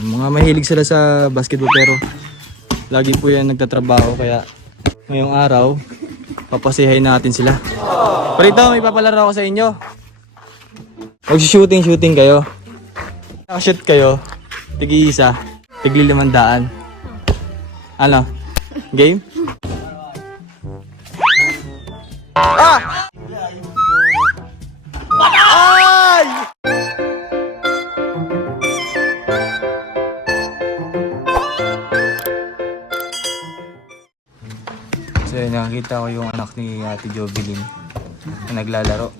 Mga mahilig sila sa basketball pero lagi po yan nagtatrabaho kaya ngayong araw papasihay natin sila. Parito, may papalaro ako sa inyo. Mag-shooting kayo. Nakashoot kayo. Tigi-isa. Tigli-500. Ano? Game? Ah! Ay! So nakakita ko yung anak ni Ate Jovelyn na naglalaro.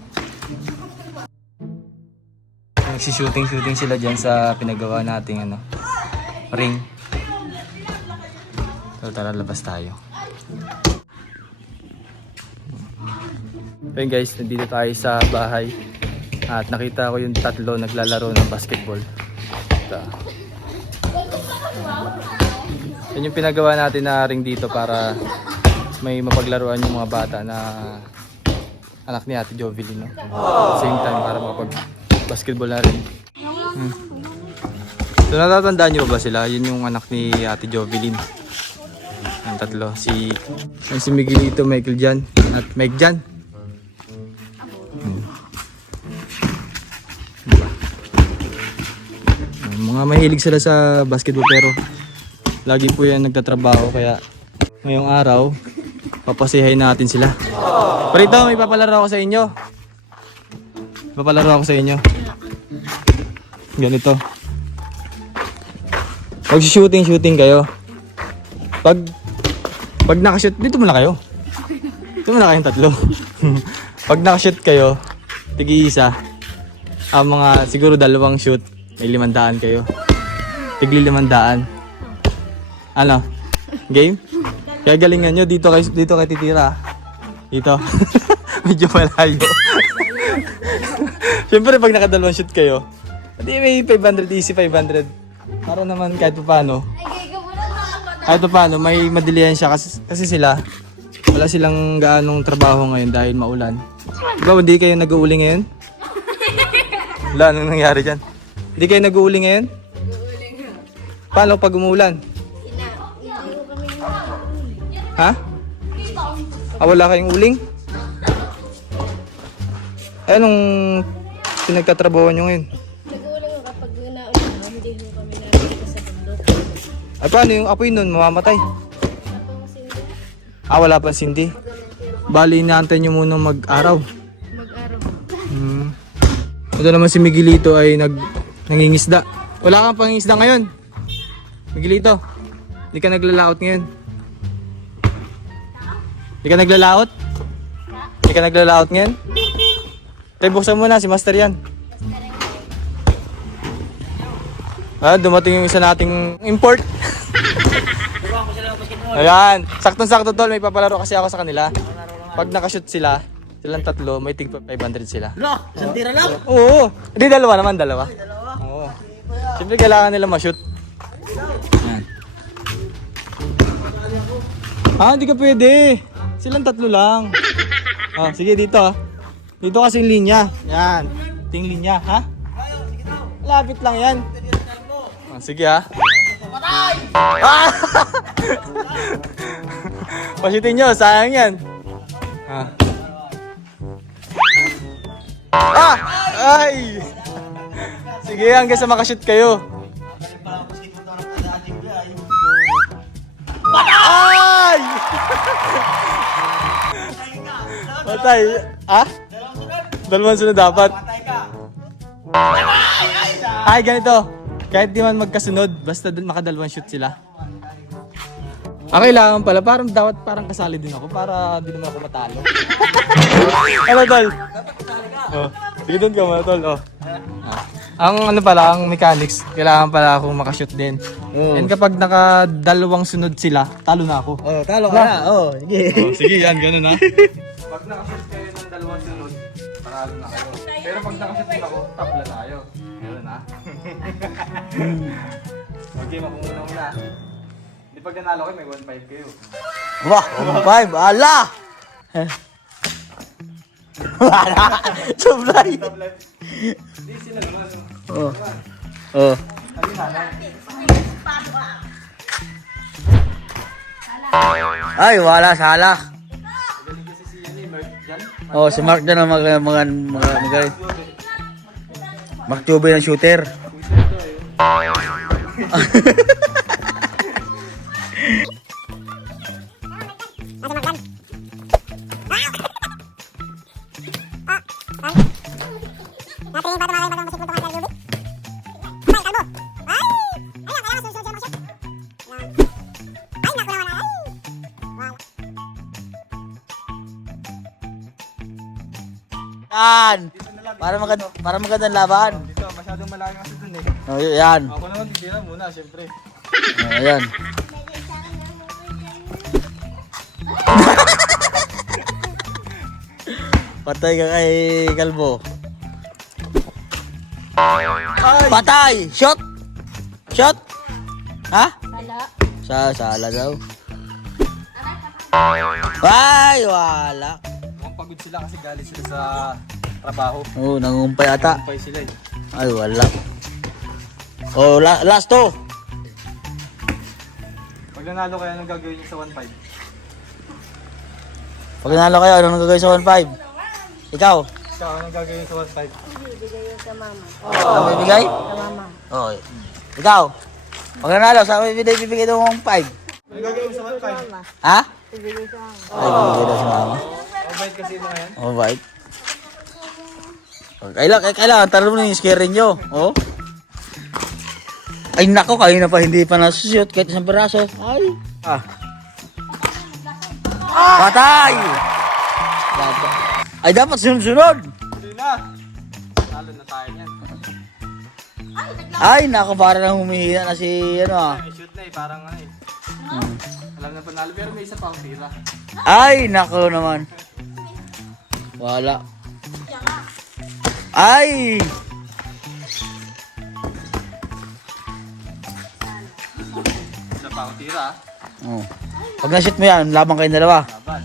Nagsi-shooting sila dyan sa pinagawa nating ring. So tara, labas tayo. Ayun guys, nandito tayo sa bahay at nakita ko yung tatlo naglalaro ng basketball. Yan yung pinagawa natin na ring dito para may mapaglaruan yung mga bata na anak ni Ate Jovelyn, no? Same time para makapag-basketball na rin. So natatandaan nyo ba sila? Yun yung anak ni Ate Jovelyn. Ang tatlo. Si Miguelito, Michael Jan at Mike Jan. Mga mahilig sila sa basketball pero lagi po yan nagtatrabaho kaya ngayong araw papasihay natin sila. Parito, may papalaro ako sa inyo. Papalaro ako sa inyo. Ganito. Mag-shooting kayo. Pag nakashoot, dito muna kayo. Dito muna kayong tatlo. Pag nakashoot kayo, tigi-isa. Ang mga siguro 2 shoot, may 500 kayo. Tigli 500. Ano? Game? Kaya galingan nyo dito kay titira. Dito. Medyo malayo. Siyempre pag naka-2 shoot kayo, hindi may 500, easy 500. Para naman kahit paano. Kahit paano may madilihan siya kasi sila wala silang gaanong trabaho ngayon dahil maulan. Diba hindi kayo nag-uuli ngayon? Wala, anong nangyari dyan? Hindi kayo nag-uuli ngayon? Paano pag umuulan? Ha? Wala kayong uling? Anong pinagtatrabaho nyo ngayon? Nag-uulang nga kapag naulan, hindi ho kami nakikita sa bundok. Paano yung apoy nun? Mamamatay? Wala pang sindi. Bali, inaantay nyo muna mag-araw. Mag-araw. Ito naman si Miguelito ay nangingisda. Wala kang pangingisda ngayon? Miguelito, hindi ka naglalaot ngayon? Hindi ka naglalaot? Hindi ka naglalaot ngayon? Tayo buksan mo na, si Master yan. Dumating yung isa nating import. Ayan, saktong-sakto tol, may papalaro kasi ako sa kanila. Pag nakashoot sila, silang tatlo, may tig 500 sila. Isang tira lang? Oo, hindi dalawa naman, dalawa. Oo. Siyempre kailangan nila ma-shoot. Hindi ka pwede. Silang tatlo lang. Sige dito. Dito kasi yung linya. Yan. Ito yung linya, ha? Lapit lang yan. Sige ha. Pasitin nyo, sayang yan. Ay! Sige, hanggang sa makashoot kayo. Ay! Patay. Dalawang sunod dapat. Ay, ganito. Kahit di man magkasunod, basta maka-2 shoot sila. Kailangan pala, parang kasali din ako para di naman ako matalo. Ano tol? Sige doon ka mga tol. Ang mechanics, kailangan pala akong makashoot din. And kapag naka-2 sunod sila, talo na ako. Talo ka na. Sige. Sige yan, ganun ha. Pag nakashoot kayo ng 2 sunod, paralo na kayo. Pero pag nakashoot din ako, tabla tayo. Ganun ha. Okay, mapumuna. Di pag nanalo kayo, may 1.5 kayo. Wah, 5. Ala! Wala. Sublay. Hindi sila naman. Oh. Ay, wala, sala. Galing kasi si ano, Mark dyan. Oh, si Mark dyan ang magaling. Mark Tube ng shooter. Yan! Para magandang laban. Dito, masyadong malayo kasi dun eh. Oh, yan. Ako naman, titira muna, syempre. Oh, yan. Patay ka kay Kalbo. Patay! Shot! Shot! Ha? Wala. Sala daw. Ay, wala. Mukhang pagod sila kasi galing sila sa trabaho. Oh, nangumpay ata. Kumpay sila eh. Ay, wala. Oh, last to. Pag nanalo kaya, anong gagawin niyo sa 1-5? Pag nanalo kayo, anong gagawin sa 1-5? Ikaw? Ikaw, anong gagawin sa 1-5? Bibigay yun sa mama. Ano bibigay? Sa mama. Oh, ikaw? Pag nanalo, saan mo bibigay daw ng 5? Anong gagawin sa 1-5? Ha? Bibigay sa mama. Ay, bibigay daw sa mama. Mabait kasi yung mga yan. Oh, bait. Kailangan, taro mo na yung scare nyo. Oh. Ay, nako, kayo na pa hindi pa nasushoot kahit isang peraso. Ay. Ah. Patay! Ay, dapat sunod-sunod. Hindi na! Talo na tayo yan. Ay, nako, para lang humihina na si, ano ah. May shoot na eh, parang ano eh. Alam na panalo, pero may isa pa akong tira. Ay, nako naman. Wala. Ay! Isa pa akong tira ah. Oh. Pag na-shoot mo yan, laban kayong dalawa. Laban.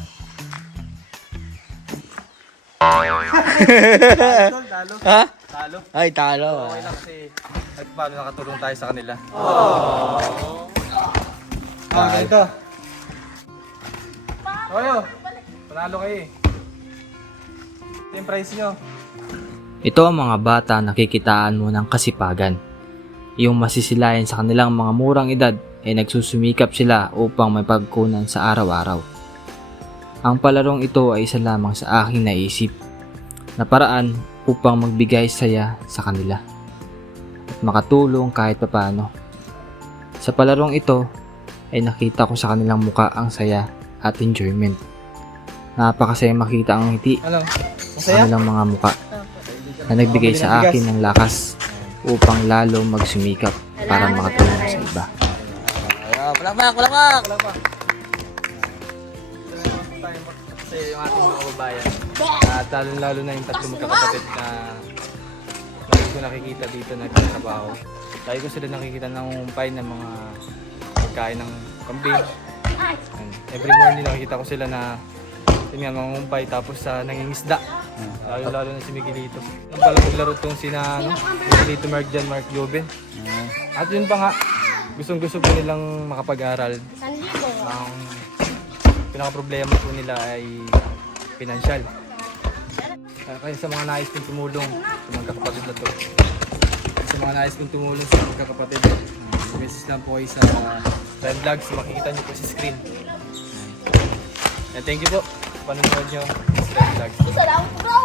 Talo. Ha? Talo. Ay, talo. Okay lang kasi kahit paano nakatulong tayo sa kanila. Ganito. Oyo, panalo kayo eh. Ito yung price nyo. Ito ang mga bata nakikitaan mo ng kasipagan. Yung masisilayan sa kanilang mga murang edad ay nagsusumikap sila upang may pagkunan sa araw-araw. Ang palarong ito ay isa lamang sa aking naisip na paraan upang magbigay saya sa kanila at makatulong kahit papaano. Sa palarong ito ay nakita ko sa kanilang muka ang saya at enjoyment. Napakasaya makita ang ngiti Ano? sa kanilang mga muka na nagbigay sa akin ng lakas upang lalo magsumikap para makatulong sa iba. Palakpak! Kasi yung ating mga kababayan, at lalo na yung tatlo magkakapatid na lagi ko nakikita dito nagtatrabaho. Lagi ko sila nakikita ng umpay ng mga pagkain ng kambing. And every morning nakikita ko sila na yun nga, mangumpay tapos nangingisda. Lalo na si Miguelito. Nung pala maglaro tong Miguelito Mark dyan, Mark Joven. At yun pa nga, gustong-gusto po nilang makapag-aral. 1,000. Ang pinaka-problema po nila ay financial. Kaya sa mga nais kong tumulong sa mga kakapatid na to. Sa mga nais kong tumulong sa mga kakapatid, message lang po kayo sa Prime Vlogs. Makikita nyo po sa screen. And thank you po. Panonood nyo sa Prime Vlogs. Salamat bro!